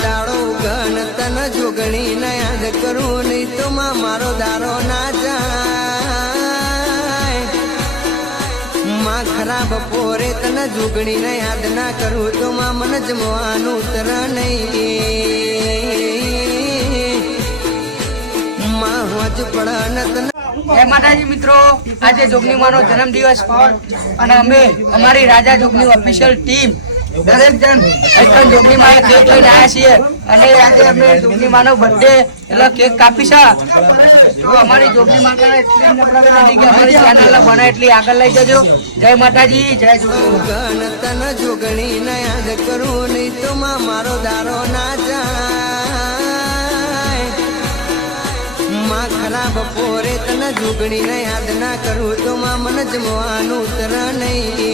દાડો ગણ તન જોગણી ને યાદ કરું નહીં તો મારો દારો ના જાય માં ખરાબ પોરે તન જોગણી ને યાદ ના કરું તો મન જમવાનું ઉતર નહીં માં હોજ પડ તન જય માતાજી મિત્રો, આજે જોગણી માનો જન્મદિવસ પર અને અમે અમારી રાજા જોગણી ઓફિશિયલ ટીમ દરેક જણ એકદમ જોગણી માં કેક લઈને આવ્યા છીએ અને આજે અમે જોગણી માનો બર્થડે એટલે કેક કાપી છે. તો અમારી જોગણી માતા એટલી નમ્રતા કે અમારી ચેનલ બને એટલી આગળ લઈ જજો. જય માતાજી, જય જોગણી. ગણ તન જોગણી ને યાદ કરું નહીં તો મારો દારો ના જાય માં ખરાબ પોરે તને જોગણી ને યાદ ના કરું તો મન જમવાનું ઉતર નહીં